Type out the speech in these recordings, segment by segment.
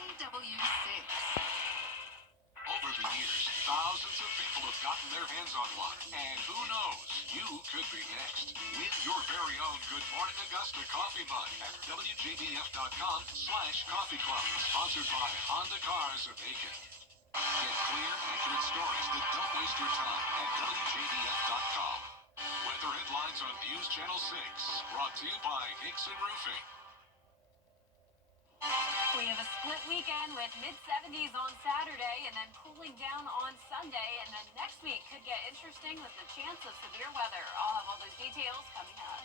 CW6. Over the years, thousands of people have gotten their hands on one. And who knows, you could be next. Win your very own Good Morning Augusta coffee mug at WJBF.com/coffee club. Sponsored by Honda Cars of Aiken. Get clear, accurate stories that don't waste your time at WJBF.com. Weather headlines on News Channel 6. Brought to you by Hickson Roofing. We have a split weekend with mid-70s on Saturday and then cooling down on Sunday. And then next week could get interesting with the chance of severe weather. I'll have all those details coming up.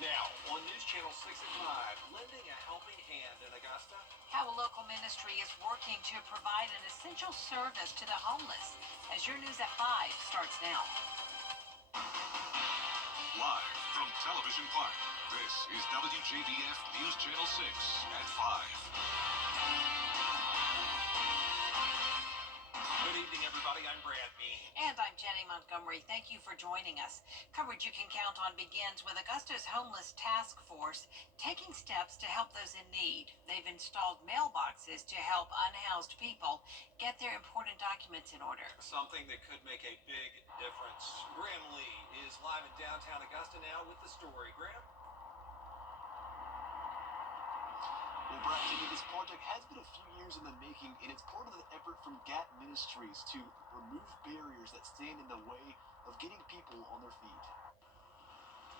Now, on News Channel 6 at 5, lending a helping hand in Augusta. How a local ministry is working to provide an essential service to the homeless. As your News at 5 starts now. Live from Television Park, this is WJBF News Channel 6 at 5. Good evening, everybody. I'm Brad Bean. And I'm Jenny Montgomery. Thank you for joining us. Coverage you can count on begins with Augusta's Homeless Task Force taking steps to help those in need. They've installed mailboxes to help unhoused people get their important documents in order. Something that could make a big difference. Graham Lee is live in downtown Augusta now with the story. Graham? Well, Brad, this project has been a few years in the making, and it's part of the effort from GAT Ministries to remove barriers that stand in the way of getting people on their feet.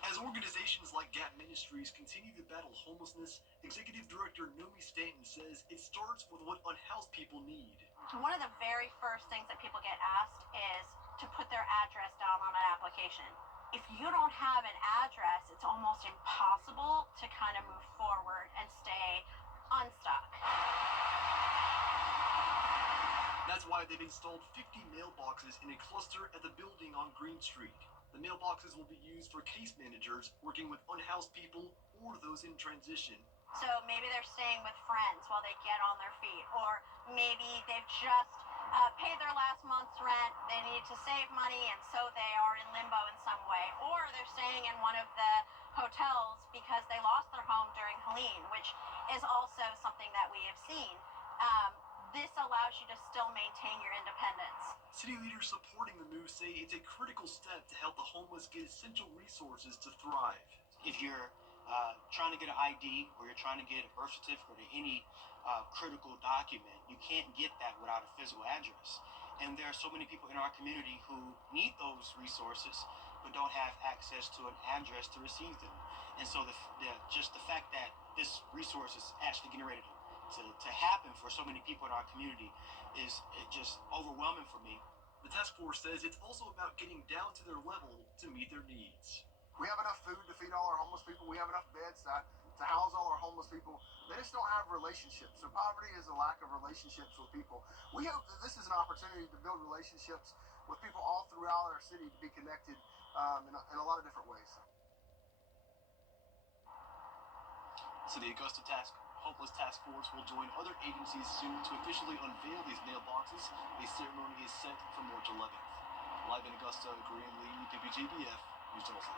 As organizations like GAT Ministries continue to battle homelessness, Executive Director Nomi Stanton says it starts with what unhoused people need. One of the very first things that people get asked is to put their address down on an application. If you don't have an address, it's almost impossible to kind of move forward and stay unstuck. That's why they've installed 50 mailboxes in a cluster at the building on Green Street. The mailboxes will be used for case managers working with unhoused people or those in transition. So maybe they're staying with friends while they get on their feet, or maybe they've just paid their last month's rent, they need to save money, and so they are in limbo in some way, or they're staying in one of the hotels because they lost their home during Helene, which is also something that we have seen. This allows you to still maintain your independence. City leaders supporting the move say it's a critical step to help the homeless get essential resources to thrive. If you're trying to get an ID or you're trying to get a birth certificate or any critical document, you can't get that without a physical address. And there are so many people in our community who need those resources but don't have access to an address to receive them. And so just the fact that this resource is actually getting ready to happen for so many people in our community is just overwhelming for me. The task force says it's also about getting down to their level to meet their needs. We have enough food to feed all our homeless people. We have enough beds to house all our homeless people. They just don't have relationships. So poverty is a lack of relationships with people. We hope that this is an opportunity to build relationships with people all throughout our city to be connected in a lot of different ways. So the Augusta Homeless Task Force will join other agencies soon to officially unveil these mailboxes. A ceremony is set for March 11th. Live in Augusta, Graham Lee, WJBF. News Channel 6.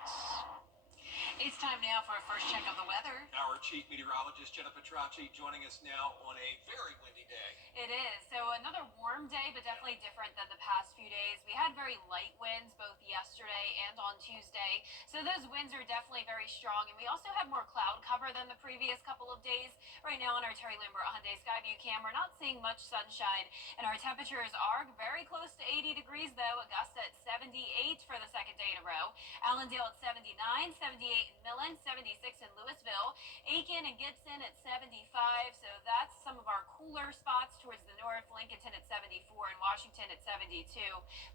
It's time now for a first check of the weather. Our chief meteorologist, Jenna Petracci, joining us now on a very windy day. It is. So another warm day, but definitely different than the past few days. We had very light winds both yesterday and on Tuesday. So those winds are definitely very strong. And we also have more cloud cover than the previous couple of days. Right now on our Terry Lambert Hyundai Skyview cam, we're not seeing much sunshine. And our temperatures are very close to 80 degrees, though. Augusta at 78 for the second day in a row. Allendale at 79, 78 in Millen, 76 in Louisville, Aiken and Gibson at 75. So that's some of our cooler spots towards the north. Lincolnton at 74 and Washington at 72.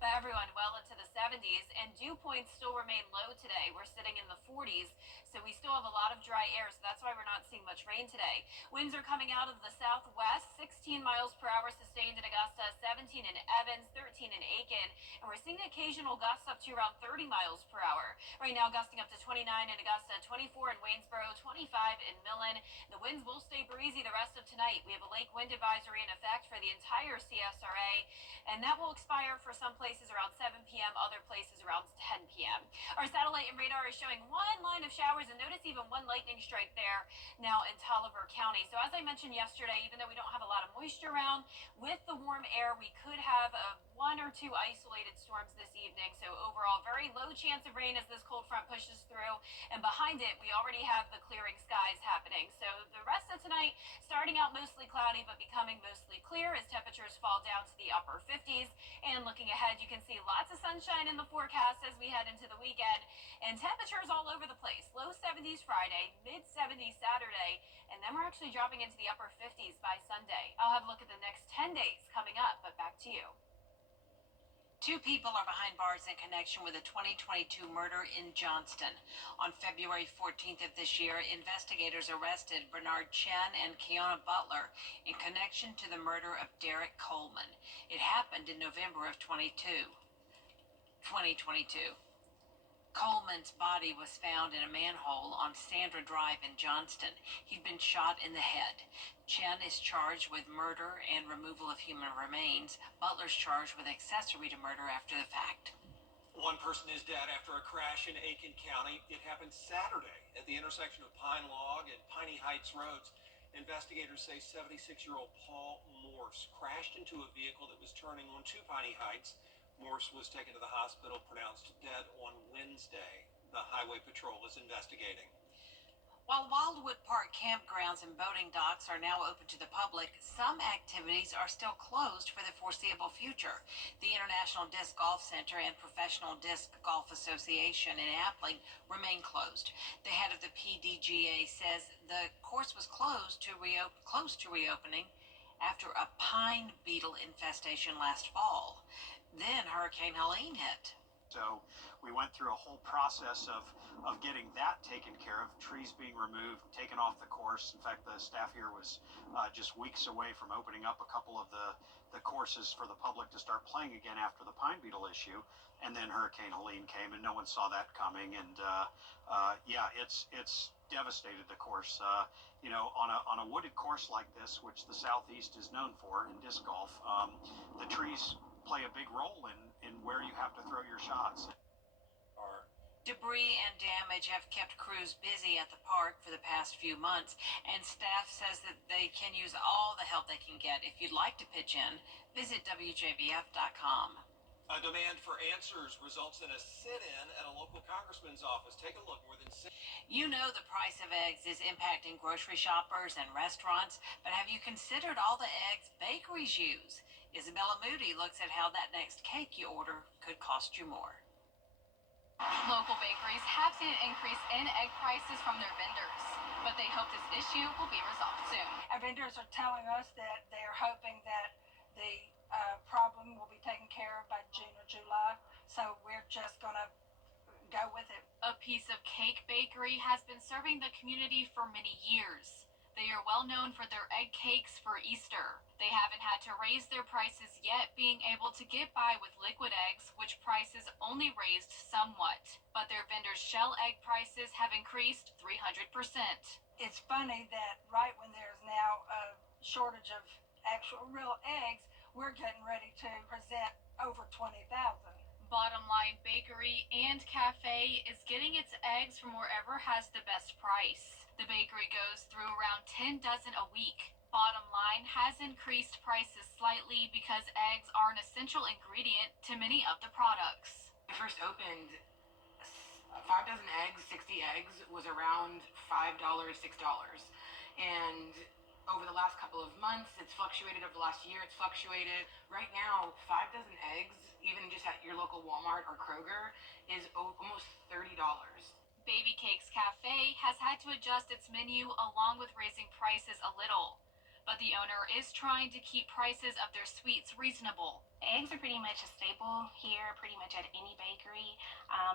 But everyone well into the 70s, and dew points still remain low today. We're sitting in the 40s, so we still have a lot of dry air, so that's why we're not seeing much rain today. Winds are coming out of the southwest, 16 miles per hour sustained in Augusta, 17 in Evans, 13 in Aiken, and we're seeing occasional gusts up to around 30 miles per hour. Right now, gusting up to 29 in Augusta, 24 in Waynesboro, 25 in Millen. The winds will stay breezy the rest of tonight. We have a lake wind advisory in effect for the entire CSRA, and that will expire for some places around 7 p.m., other places around 10 p.m. Our satellite and radar is showing one line of showers, and notice even one lightning strike there now in Taliaferro County. So as I mentioned yesterday, even though we don't have a moisture around. With the warm air, we could have one or two isolated storms this evening. So overall, very low chance of rain as this cold front pushes through. And behind it, we already have the clearing skies happening. So the rest of tonight, starting out mostly cloudy, but becoming mostly clear as temperatures fall down to the upper 50s. And looking ahead, you can see lots of sunshine in the forecast as we head into the weekend. And temperatures all over the place. Low 70s Friday, mid 70s Saturday, and then we're actually dropping into the upper 50s by Sunday. I'll have a look at the next 10 days coming up, but back to you. 2 people are behind bars in connection with a 2022 murder in Johnston. On February 14th of this year, investigators arrested Bernard Chen and Kiona Butler in connection to the murder of Derek Coleman. It happened in November of 2022. Coleman's body was found in a manhole on Sandra Drive in Johnston. He'd been shot in the head. Chen is charged with murder and removal of human remains. Butler's charged with accessory to murder after the fact. One person is dead after a crash in Aiken County. It happened Saturday at the intersection of Pine Log and Piney Heights roads. Investigators say 76-year-old Paul Morse crashed into a vehicle that was turning onto Piney Heights. Morse was taken to the hospital, pronounced dead on Wednesday. The Highway Patrol is investigating. While Wildwood Park campgrounds and boating docks are now open to the public, some activities are still closed for the foreseeable future. The International Disc Golf Center and Professional Disc Golf Association in Appling remain closed. The head of the PDGA says the course was close to reopening after a pine beetle infestation last fall. Then Hurricane Helene hit. So we went through a whole process of getting that taken care of, trees being removed, taken off the course. In fact, the staff here was just weeks away from opening up a couple of the courses for the public to start playing again after the pine beetle issue. And then Hurricane Helene came, and no one saw that coming. And yeah, it's devastated the course. You know, on a wooded course like this, which the Southeast is known for in disc golf, the trees play a big role in where you have to throw your shots. Debris and damage have kept crews busy at the park for the past few months, and staff says that they can use all the help they can get. If you'd like to pitch in, visit WJBF.com. A demand for answers results in a sit-in at a local congressman's office. Take a look. More than You know the price of eggs is impacting grocery shoppers and restaurants, but have you considered all the eggs bakeries use? Isabella Moody looks at how that next cake you order could cost you more. Local bakeries have seen an increase in egg prices from their vendors, but they hope this issue will be resolved soon. Our vendors are telling us that they're hoping that the problem will be taken care of by June or July, so we're just going to go with it. A Piece of Cake Bakery has been serving the community for many years. They are well known for their egg cakes for Easter. They haven't had to raise their prices yet, being able to get by with liquid eggs, which prices only raised somewhat. But their vendors' shell egg prices have increased 300%. It's funny that right when there's now a shortage of actual real eggs, we're getting ready to present over 20,000. Bottom Line Bakery and Cafe is getting its eggs from wherever has the best price. The bakery goes through around 10 dozen a week. Bottom Line has increased prices slightly because eggs are an essential ingredient to many of the products. I first opened 5 dozen eggs, 60 eggs was around $5, $6. And over the last couple of months, it's fluctuated. Over the last year, it's fluctuated. Right now, 5 dozen eggs, even just at your local Walmart or Kroger, is almost $30. Baby Cakes Cafe has had to adjust its menu along with raising prices a little. But the owner is trying to keep prices of their sweets reasonable. Eggs are pretty much a staple here, pretty much at any bakery,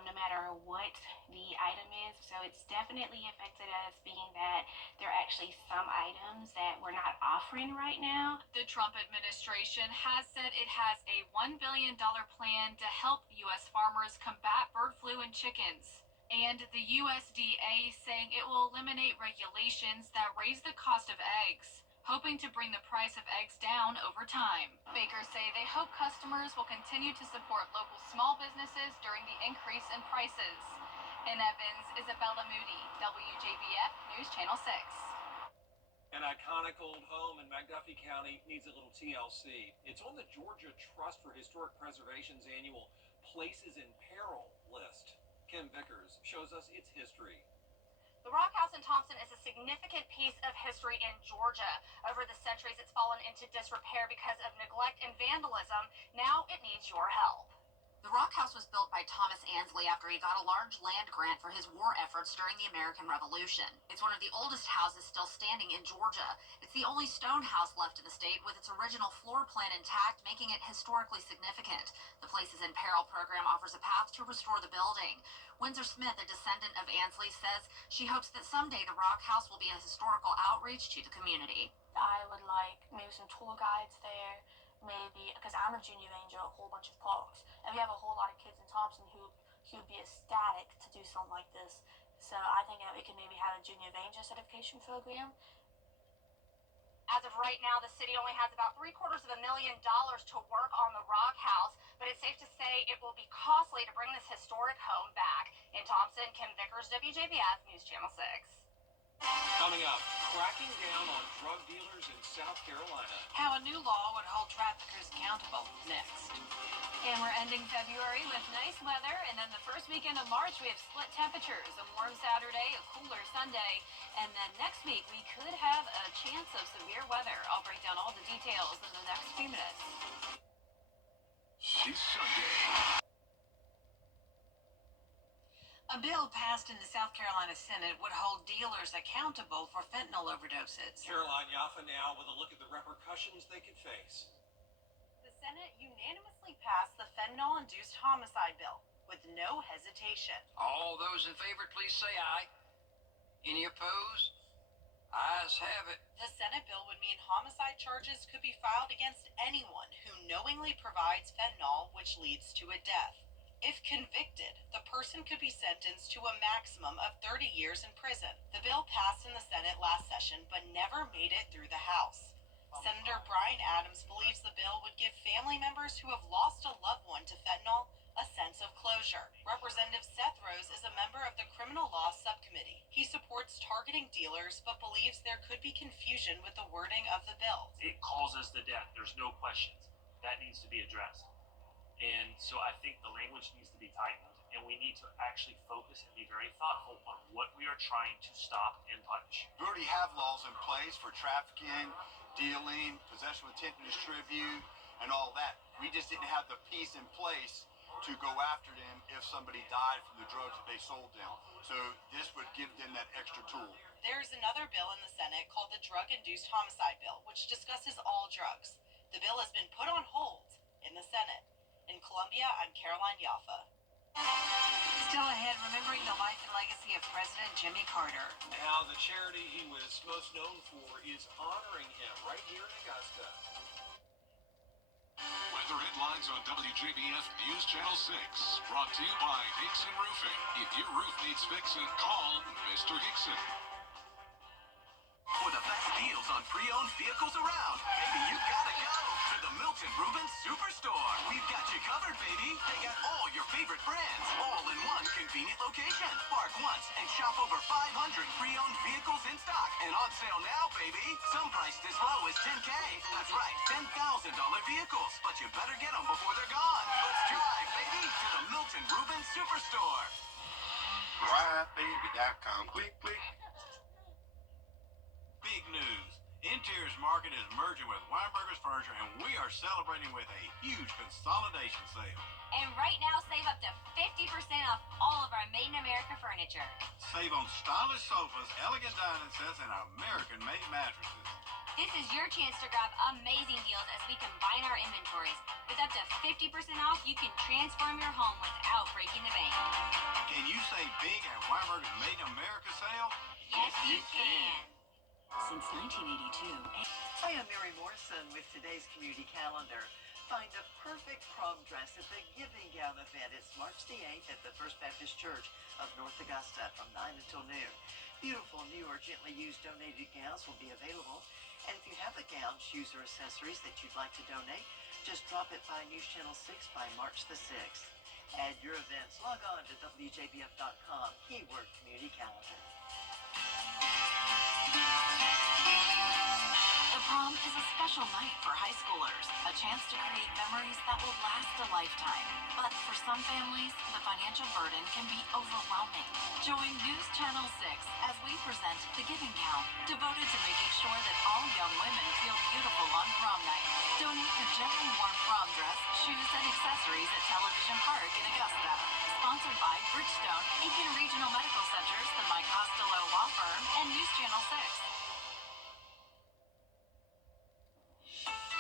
no matter what the item is. So it's definitely affected us, being that there are actually some items that we're not offering right now. The Trump administration has said it has a $1 billion plan to help U.S. farmers combat bird flu in chickens. And the USDA saying it will eliminate regulations that raise the cost of eggs, hoping to bring the price of eggs down over time. Bakers say they hope customers will continue to support local small businesses during the increase in prices. In Evans, Isabella Moody, WJBF News Channel 6. An iconic old home in McDuffie County needs a little TLC. It's on the Georgia Trust for Historic Preservation's annual Places in Peril list. Kim Vickers shows us its history. The Rock House in Thompson is a significant piece of history in Georgia. Over the centuries, it's fallen into disrepair because of neglect and vandalism. Now it needs your help. The Rock House was built by Thomas Ansley after he got a large land grant for his war efforts during the American Revolution. It's one of the oldest houses still standing in Georgia. It's the only stone house left in the state with its original floor plan intact, making it historically significant. The Places in Peril program offers a path to restore the building. Windsor Smith, a descendant of Ansley, says she hopes that someday the Rock House will be a historical outreach to the community. I would like maybe some tour guides there, maybe, because I'm a junior ranger, a whole bunch of parks, and we have a whole lot of kids in Thompson who would be ecstatic to do something like this. So I think that we can maybe have a junior ranger certification program. As of right now, the city only has about $750,000 to work on the Rock House, but it's safe to say it will be costly to bring this historic home back. In Thompson, Kim Vickers, WJBF News Channel 6. Coming up, cracking down on drug dealers in South Carolina. How a new law would hold traffickers accountable next. And we're ending February with nice weather, and then the first weekend of March we have split temperatures, a warm Saturday, a cooler Sunday, and then next week we could have a chance of severe weather. I'll break down all the details in the next few minutes. This Sunday. A bill passed in the South Carolina Senate would hold dealers accountable for fentanyl overdoses. Caroline Yaffa now with a look at the repercussions they could face. The Senate unanimously passed the fentanyl-induced homicide bill with no hesitation. All those in favor, please say aye. Any opposed? Ayes have it. The Senate bill would mean homicide charges could be filed against anyone who knowingly provides fentanyl, which leads to a death. If convicted, the person could be sentenced to a maximum of 30 years in prison. The bill passed in the Senate last session, but never made it through the House. Senator Brian Adams believes the bill would give family members who have lost a loved one to fentanyl a sense of closure. Representative Seth Rose is a member of the Criminal Law Subcommittee. He supports targeting dealers, but believes there could be confusion with the wording of the bill. It causes the death. There's no questions. That needs to be addressed. And so I think the language needs to be tightened, and we need to actually focus and be very thoughtful on what we are trying to stop and punish. We already have laws in place for trafficking, dealing, possession with intent to distribute, and all that. We just didn't have the piece in place to go after them if somebody died from the drugs that they sold them. So this would give them that extra tool. There's another bill in the Senate called the Drug-Induced Homicide Bill, which discusses all drugs. The bill has been put on hold in the Senate. In Columbia, I'm Caroline Yaffa. Still ahead, remembering the life and legacy of President Jimmy Carter. Now, the charity he was most known for is honoring him right here in Augusta. Weather headlines on WJBF News Channel 6. Brought to you by Hickson Roofing. If your roof needs fixing, call Mr. Hickson. For the best deals on pre-owned vehicles around, baby, you gotta go to the Milton Rubens Superstore. We've got you covered, baby. They got all your favorite brands, all in one convenient location. Park once and shop over 500 pre-owned vehicles in stock. And on sale now, baby. Some priced as low as $10K. That's right, $10,000 vehicles. But you better get them before they're gone. Let's drive, baby, to the Milton Rubens Superstore. DriveBaby.com. Click, click. Big news. Interiors Market is merging with Weinberger's Furniture, and we are celebrating with a huge consolidation sale. And right now, save up to 50% off all of our Made in America furniture. Save on stylish sofas, elegant dining sets, and American-made mattresses. This is your chance to grab amazing deals as we combine our inventories. With up to 50% off, you can transform your home without breaking the bank. Can you save big at Weinberger's Made in America sale? Yes, you can. Since 1982. Hi, I'm Mary Morrison with today's community calendar. Find the perfect prom dress at the Giving Gown event. It's March the 8th at the First Baptist Church of North Augusta from 9 until noon. Beautiful new or gently used donated gowns will be available. And if you have a gown, shoes, or accessories that you'd like to donate, just drop it by News Channel 6 by March the 6th. Add your events. Log on to WJBF.com, keyword community calendar. Prom is a special night for high schoolers, a chance to create memories that will last a lifetime. But for some families, the financial burden can be overwhelming. Join News Channel 6 as we present The Giving Gown, devoted to making sure that all young women feel beautiful on prom night. Donate your gently warm prom dress, shoes, and accessories at Television Park in Augusta. Sponsored by Bridgestone, Aiken Regional Medical Centers, the Mike Costello Law Firm, and News Channel 6.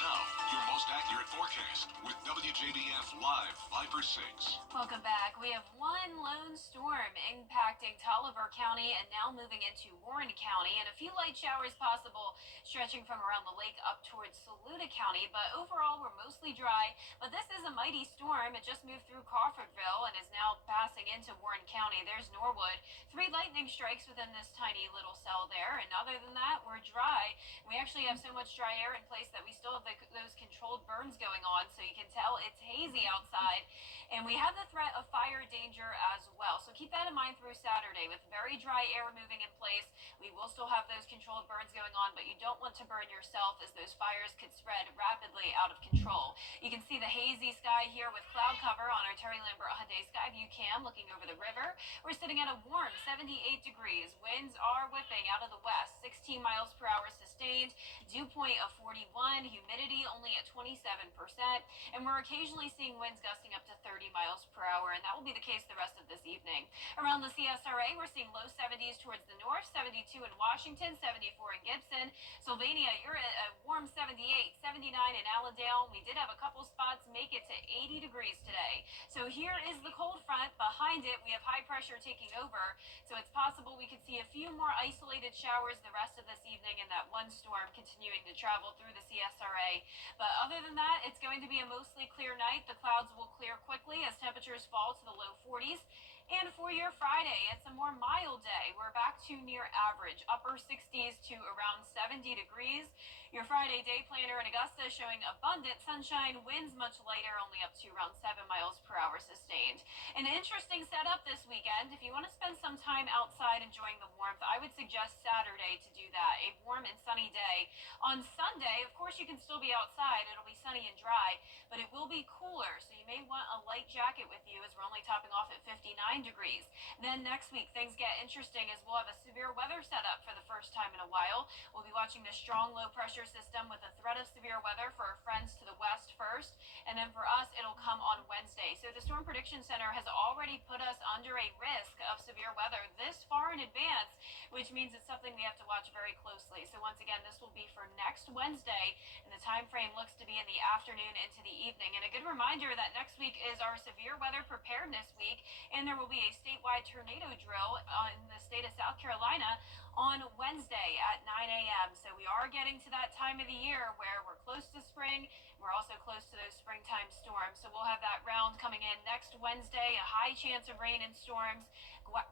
Now, your most accurate forecast with WJBF Live 5/6. Welcome back. We have one lone storm impacting Tolliver County and now moving into Warren County, and a few light showers possible stretching from around the lake up towards Saluda County. But overall, we're mostly dry. But this is a mighty storm. It just moved through Crawfordville and is now passing into Warren County. There's Norwood. 3 lightning strikes within this tiny little cell there. And other than that, we're dry. We actually have so much dry air in place that we still have those controlled burns going on, so you can tell it's hazy outside. And we have the threat of fire danger as well. So keep that in mind through Saturday. With very dry air moving in place, we will still have those controlled burns going on, but you don't want to burn yourself as those fires could spread rapidly out of control. You can see the hazy sky here with cloud cover on our Terry Lambert Hyundai Skyview cam looking over the river. We're sitting at a warm 78 degrees. Winds are whipping out of the west, 16 miles per hour sustained, dew point of 41, humidity only at 27%, and we're occasionally seeing winds gusting up to 30 miles per hour, and that will be the case the rest of this evening. Around the CSRA, we're seeing low 70s towards the north, 72 in Washington, 74 in Gibson. Sylvania, you're at a warm 78, 79 in Allendale. We did have a couple spots make it to 80 degrees today. So here is the cold front. Behind it, we have high pressure taking over, so it's possible we could see a few more isolated showers the rest of this evening, and that one storm continuing to travel through the CSRA. But other than that, it's going to be a mostly clear night. The clouds will clear quickly as temperatures fall to the low 40s. And for your Friday, it's a more mild day. We're back to near average, upper 60s to around 70 degrees. Your Friday day planner in Augusta showing abundant sunshine, winds much lighter, only up to around 7 miles per hour sustained. An interesting setup this weekend. If you want to spend some time outside enjoying the warmth, I would suggest Saturday to do that. A warm and sunny day. On Sunday, of course, you can still be outside. It'll be sunny and dry, but it will be cooler, so you may want a light jacket with you as we're only topping off at 59 degrees. Then next week, things get interesting as we'll have a severe weather setup for the first time in a while. We'll be watching the strong low pressure system with a threat of severe weather for our friends to the west first, and then for us, it'll come on Wednesday. So the Storm Prediction Center has already put us under a risk of severe weather this far in advance, which means it's something we have to watch very closely. So once again, this will be for next Wednesday, and the time frame looks to be in the afternoon into the evening. And a good reminder that next week is our severe weather preparedness week, and there will be a statewide tornado drill in the state of South Carolina on Wednesday at 9 a.m. So we are getting to that time of the year where we're close to spring. We're also close to those springtime storms. So we'll have that round coming in next Wednesday, a high chance of rain and storms.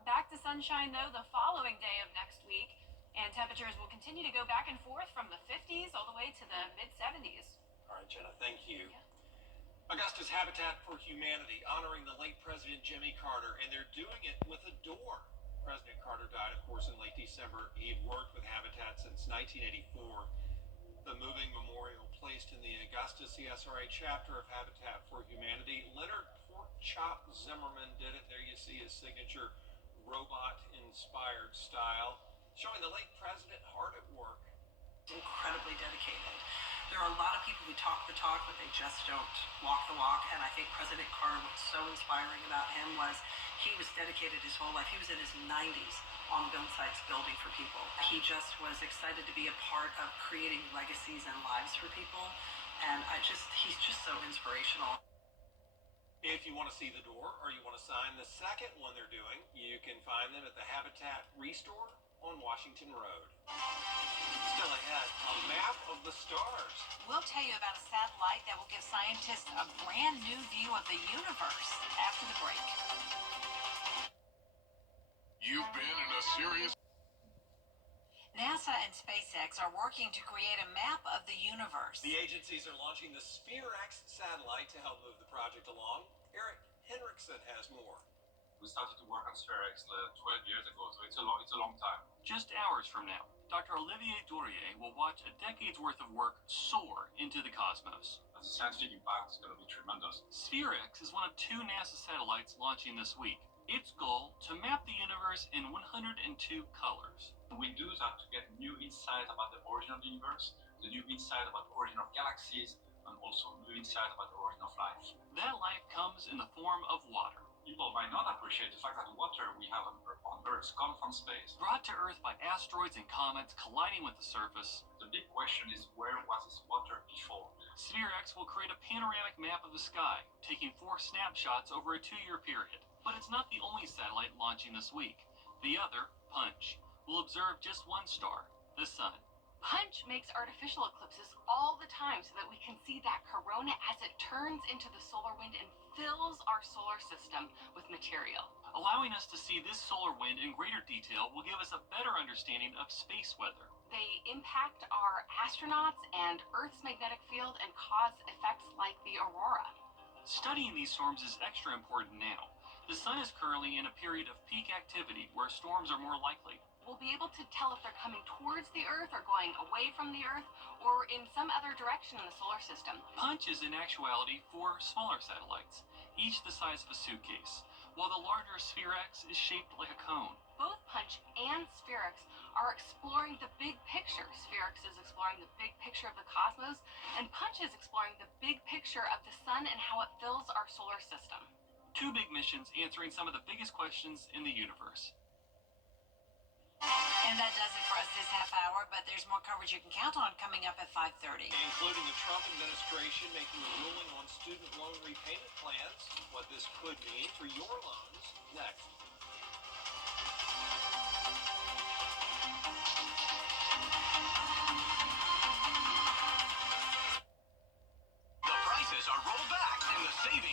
Back to sunshine, though, the following day of next week. And temperatures will continue to go back and forth from the 50s all the way to the mid-70s. All right, Jenna, thank you. Yeah. Augusta's Habitat for Humanity honoring the late President Jimmy Carter, and they're doing it with a door. President Carter died, of course, in late December. He'd worked with Habitat since 1984. The moving memorial placed in the Augusta CSRA chapter of Habitat for Humanity. Leonard Porkchop Zimmerman did it. There you see his signature robot-inspired style, showing the late president hard at work. Incredibly dedicated. There are a lot of people who talk the talk, but they just don't walk the walk. And I think President Carter, what's so inspiring about him was he was dedicated his whole life. He was in his 90s on build sites building for people. He just was excited to be a part of creating legacies and lives for people. And he's just so inspirational. If you want to see the door or you want to sign the second one they're doing, you can find them at the Habitat Restore on Washington Road. Still ahead, a map of the stars. We'll tell you about a satellite that will give scientists a brand new view of the universe after the break. You've been in a serious... NASA and SpaceX are working to create a map of the universe. The agencies are launching the SphereX satellite to help move the project along. Eric Henriksen has more. We started to work on Spherex 12 years ago, so it's a long time. Just hours from now, Dr. Olivier Dorier will watch a decade's worth of work soar into the cosmos. The scientific impact is going to be tremendous. SphereX is one of 2 NASA satellites launching this week. Its goal, to map the universe in 102 colors. We do that to get new insight about the origin of the universe, the new insight about the origin of galaxies, and also new insight about the origin of life. That life comes in the form of water. People might not appreciate the fact that the water we have on Earth comes from space. Brought to Earth by asteroids and comets colliding with the surface. The big question is, where was this water before? SphereX will create a panoramic map of the sky, taking 4 snapshots over a 2-year period. But it's not the only satellite launching this week. The other, Punch, will observe just one star, the sun. Punch makes artificial eclipses all the time so that we can see that corona as it turns into the solar wind and fills our solar system with material. Allowing us to see this solar wind in greater detail will give us a better understanding of space weather. They impact our astronauts and Earth's magnetic field and cause effects like the aurora. Studying these storms is extra important now. The sun is currently in a period of peak activity where storms are more likely. We'll be able to tell if they're coming towards the Earth or going away from the Earth or in some other direction in the solar system. Punch is in actuality 4 smaller satellites, each the size of a suitcase, while the larger SphereX is shaped like a cone. Both Punch and SphereX are exploring the big picture. SphereX is exploring the big picture of the cosmos, and Punch is exploring the big picture of the sun and how it fills our solar system. 2 big missions answering some of the biggest questions in the universe. And that does it for us this half hour, but there's more coverage you can count on coming up at 5:30. Including the Trump administration making a ruling on student loan repayment plans, what this could mean for your loans, next. The prices are rolled back and the savings